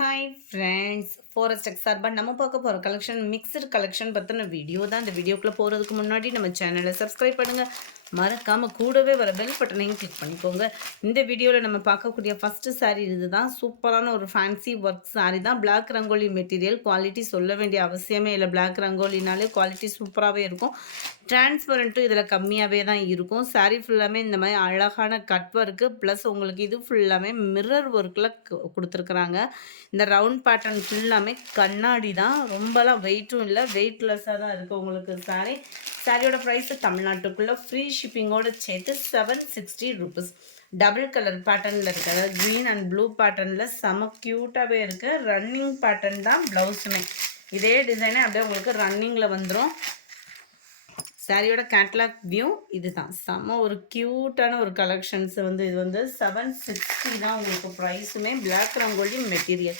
Hi friends, forest X சார்பாக நம்ம பார்க்க போகிற கலெக்ஷன் மிக்சர் கலெக்ஷன் பற்றின வீடியோ தான். இந்த வீடியோக்குள்ளே போகிறதுக்கு முன்னாடி நம்ம சேனலை சப்ஸ்கிரைப் பண்ணுங்கள், மறக்காமல் கூடவே வர பெல் பட்டனையும் கிளிக் பண்ணிக்கோங்க. இந்த வீடியோவில் நம்ம பார்க்கக்கூடிய ஃபஸ்ட்டு சாரீ இதுதான். சூப்பரான ஒரு ஃபேன்சி ஒர்க் சாரீ தான். பிளாக் ரங்கோலி மெட்டீரியல், குவாலிட்டி சொல்ல வேண்டிய அவசியமே இல்லை. பிளாக் ரங்கோலினாலே குவாலிட்டி சூப்பராகவே இருக்கும். டிரான்ஸ்பரண்ட்டும் இதில் கம்மியாகவே தான் இருக்கும். சாரீ ஃபுல்லாமே இந்த மாதிரி அழகான கட் ஒர்க்கு ப்ளஸ் உங்களுக்கு இது ஃபுல்லாமே மிரர் ஒர்க்கில் கொடுத்துருக்குறாங்க. இந்த ரவுண்ட் பேட்டர்ன் ஃபுல்லாமே கண்ணாடி தான். ரொம்பலாம் வெயிட்டும் இல்லை, வெயிட்லெஸ்ஸாக தான் இருக்குது உங்களுக்கு சாரீ. சாரியோட ப்ரைஸு தமிழ்நாட்டுக்குள்ளே ஃப்ரீ ஷிப்பிங்கோடு சேர்த்து 760 rupees. டபுள் கலர் பேட்டர்னில் இருக்குது, அதாவது க்ரீன் அண்ட் ப்ளூ பேட்டர்னில் செம க்யூட்டாகவே இருக்குது. ரன்னிங் பேட்டர்ன் தான் ப்ளவுஸுமே. இதே டிசைனே அப்படியே உங்களுக்கு ரன்னிங்கில் வந்துடும். சாரியோட கேட்லாக் வியூ இதுதான். செம்ம ஒரு க்யூட்டான ஒரு கலெக்ஷன்ஸ் இது 760 தான் உங்களுக்கு ப்ரைஸுமே. Black rangoli material.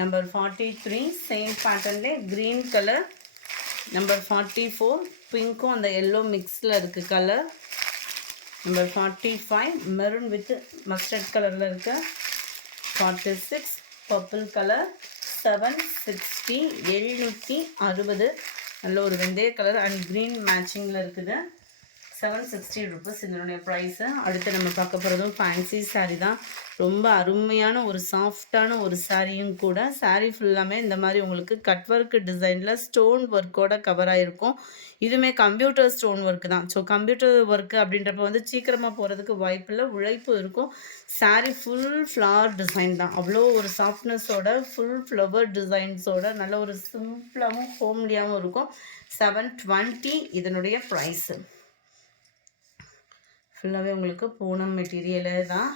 Number 43 same பேட்டர்ன்லே க்ரீன் கலர். நம்பர் 44 பிங்க்கும் அந்த எல்லோ மிக்ஸில் இருக்குது colour. Number 45 maroon with mustard கலரில் இருக்குது. 46 பர்பிள் கலர். 760 760. நல்ல ஒரு வெந்தய கலர் அண்ட் க்ரீன் மேட்சிங்கில் இருக்குது. 760 rupees இதனுடைய ப்ரைஸு. அடுத்து நம்ம பார்க்க போகிறதும் ஃபேன்சி சாரீ தான். ரொம்ப அருமையான ஒரு சாஃப்டான ஒரு சாரியும் கூட. சாரீ ஃபுல்லாமே இந்த மாதிரி உங்களுக்கு கட் ஒர்க் டிசைனில் ஸ்டோன் ஒர்க்கோட கவர் ஆகிருக்கும். இதுவுமே கம்ப்யூட்டர் ஸ்டோன் ஒர்க்கு தான். ஸோ கம்ப்யூட்டர் ஒர்க்கு அப்படின்றப்ப சீக்கிரமாக போகிறதுக்கு வாய்ப்பில்லை, உழைப்பு இருக்கும். சாரீ ஃபுல் ஃப்ளவர் டிசைன் தான். அவ்வளோ ஒரு சாஃப்ட்னஸோட ஃபுல் ஃப்ளவர் டிசைன்ஸோட நல்ல ஒரு சிம்பிளாகவும் ஹோம்லியாகவும் இருக்கும். 720 இதனுடைய ப்ரைஸு. ஃபுல்லாகவே உங்களுக்கு பூனம் மெட்டீரியலு தான்.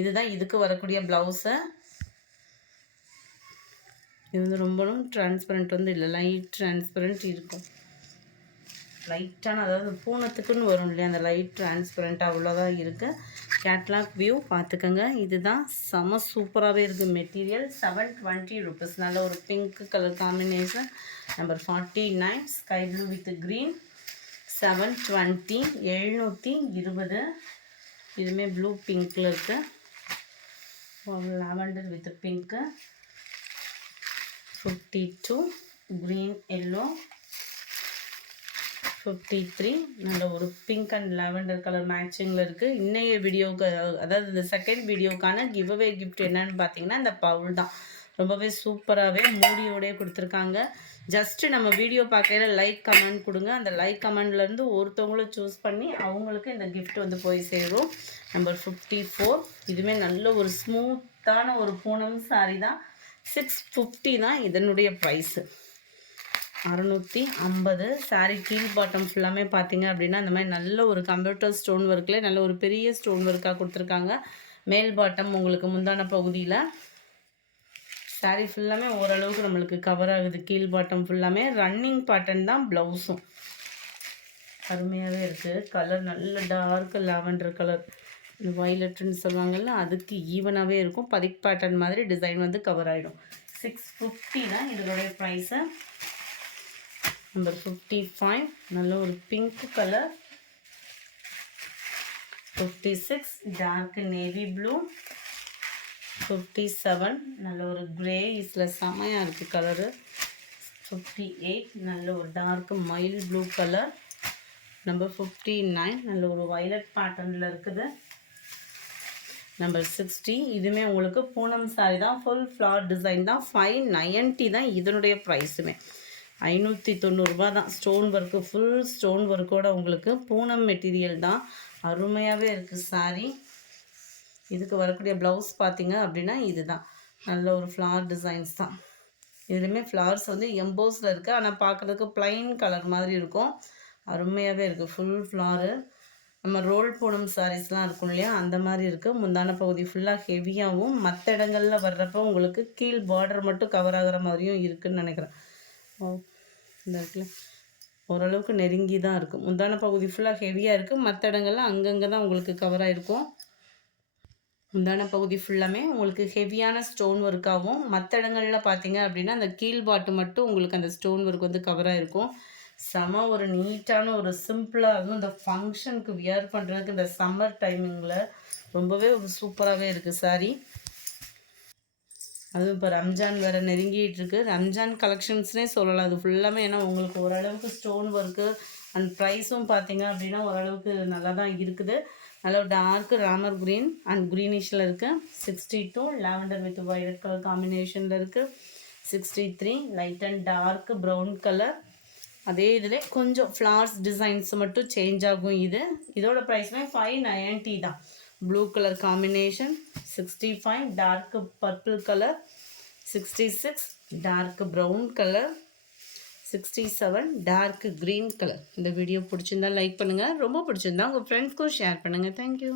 இதுதான் இதுக்கு வரக்கூடிய ப்ளவுஸு. இது ரொம்பவும் டிரான்ஸ்பரண்ட் இல்லை, லைட் டிரான்ஸ்பரண்ட் இருக்கும். லைட்டான, அதாவது பூனத்துக்குன்னு வரும் இல்லையா, அந்த லைட் டிரான்ஸ்பரண்ட் அவ்வளோதான் இருக்குது. கேட்லாக் வியூ பார்த்துக்கோங்க. இதுதான் செம சூப்பராகவே இருக்குது மெட்டீரியல். 720 rupees. நல்ல ஒரு pink colour combination. Number 49 sky blue with green. 720 720. இதுவுமே ப்ளூ பிங்க்கில் இருக்குது. Lavender with pink. 52 green yellow. 53 நல்ல ஒரு பிங்க் அண்ட் லாவெண்டர் கலர் மேட்சிங்கில் இருக்குது. இன்றைய வீடியோவுக்கு, அதாவது இந்த செகண்ட் வீடியோக்கான கிவ் அவே கிஃப்ட் என்னன்னு பார்த்தீங்கன்னா இந்த பவுல் தான். ரொம்பவே சூப்பராகவே மூடியோடே கொடுத்துருக்காங்க. ஜஸ்ட்டு நம்ம வீடியோ பார்க்கையில லைக் கமெண்ட் கொடுங்க. அந்த லைக் கமெண்ட்லேருந்து ஒருத்தவங்களும் சூஸ் பண்ணி அவங்களுக்கு இந்த கிஃப்ட் போய் சேரும். நம்பர் 54 இதுவுமே நல்ல ஒரு ஸ்மூத்தான ஒரு பூனம் சாரீ தான். 650 தான் இதனுடைய ப்ரைஸு. 650. சாரீ கீழ் பாட்டம் ஃபுல்லாமே பார்த்தீங்க அப்படின்னா இந்த மாதிரி நல்ல ஒரு கம்ப்யூட்டர் ஸ்டோன் ஒர்க்கில் நல்ல ஒரு பெரிய ஸ்டோன் ஒர்க்காக கொடுத்துருக்காங்க. மேல் பாட்டம் உங்களுக்கு முந்தான பகுதியில். சாரீ ஃபுல்லாமே ஓரளவுக்கு நம்மளுக்கு கவர் ஆகுது. கீழ் பாட்டம் ஃபுல்லாமே ரன்னிங் பேட்டர்ன் தான். ப்ளவுஸும் அருமையாகவே இருக்குது. கலர் நல்ல டார்க் லாவெண்டர் கலர், வயலட்டுன்னு சொல்லுவாங்கள்ல, அதுக்கு ஈவனாகவே இருக்கும். பதிக் பேட்டர்ன் மாதிரி டிசைன் கவர் ஆகிடும். 650 தான் இதனுடைய ப்ரைஸு. நம்பர் 55 நல்ல ஒரு pink colour. 56 dark navy blue. 57 நல்ல ஒரு கிரே இஸில் செமையாக இருக்குது கலரு. 58 நல்ல ஒரு dark mile blue colour. Number 59 நல்ல ஒரு வயலட் பேட்டர்னில் இருக்குது. நம்பர் 60 இதுவுமே உங்களுக்கு பூனம் சாரி தான். ஃபுல் ஃப்ளவர் டிசைன் தான். 590 தான் இதனுடைய ப்ரைஸுமே. 590 ரூபா தான். ஸ்டோன் ஒர்க்கு, ஃபுல் ஸ்டோன் ஒர்க்கோட உங்களுக்கு பூனம் மெட்டீரியல் தான். அருமையாகவே இருக்குது சாரீ. இதுக்கு வரக்கூடிய ப்ளவுஸ் பார்த்தீங்க அப்படின்னா இதுதான். நல்ல ஒரு ஃப்ளவர் டிசைன்ஸ் தான். இதுலேயுமே ஃப்ளவர்ஸ் எம்போஸில் இருக்குது, ஆனால் பார்க்குறதுக்கு ப்ளைன் கலர் மாதிரி இருக்கும். அருமையாகவே இருக்குது. Full flower. நம்ம ரோல் பூனம் சாரீஸ்லாம் இருக்கும் இல்லையா, அந்த மாதிரி இருக்குது. முந்தான பகுதி ஃபுல்லாக ஹெவியாகவும், மற்ற இடங்களில் வர்றப்போ உங்களுக்கு கீழ் பார்டர் மட்டும் கவர் ஆகிற மாதிரியும் இருக்குதுன்னு நினைக்கிறேன். இந்த இருக்குல்ல, ஓரளவுக்கு நெருங்கி தான் இருக்குது. முந்தான பகுதி ஃபுல்லாக ஹெவியாக இருக்குது, மற்ற இடங்கள்லாம் அங்கங்கே தான் உங்களுக்கு கவர் ஆகிருக்கும். முந்தான பகுதி ஃபுல்லாமே உங்களுக்கு ஹெவியான ஸ்டோன் ஒர்க்காகவும், மற்ற இடங்களில் பார்த்தீங்க அப்படின்னா அந்த கீழ் பாட்டு மட்டும் உங்களுக்கு அந்த ஸ்டோன் ஒர்க் கவர் ஆகிருக்கும். செம ஒரு நீட்டான ஒரு சிம்பிளாக, அதுவும் இந்த ஃபங்க்ஷனுக்கு வியர் பண்ணுறதுக்கு இந்த சம்மர் டைமிங்கில் ரொம்பவே ஒரு சூப்பராகவே இருக்குது சாரீ. அதுவும் இப்போ ரம்ஜான் வேறு நெருங்கிட்டு இருக்கு. ரம்ஜான் கலெக்ஷன்ஸ்னே சொல்லலாம் அது ஃபுல்லாமே. ஏன்னா உங்களுக்கு ஓரளவுக்கு ஸ்டோன் ஒர்க்கு அண்ட் ப்ரைஸும் பார்த்தீங்க அப்படின்னா ஓரளவுக்கு நல்லா தான் இருக்குது. நல்ல டார்க் ராமர் க்ரீன் அண்ட் க்ரீனிஷில் இருக்குது. 62 லாவெண்டர் வித் வயலட் கலர் காம்பினேஷனில் இருக்குது. 63 light and dark brown colour. அதே இதில் கொஞ்சம் ஃப்ளார்ஸ் டிசைன்ஸ் மட்டும் சேஞ்ச் ஆகும். இதோட ப்ரைஸ்மே 590 தான். Blue colour combination. 65 dark purple colour. 66 dark brown colour. 67 dark green colour. இந்த வீடியோ பிடிச்சிருந்தா லைக் பண்ணுங்கள். ரொம்ப பிடிச்சிருந்தா உங்கள் ஃப்ரெண்ட்ஸ்க்கும் ஷேர் பண்ணுங்கள். தேங்க்யூ.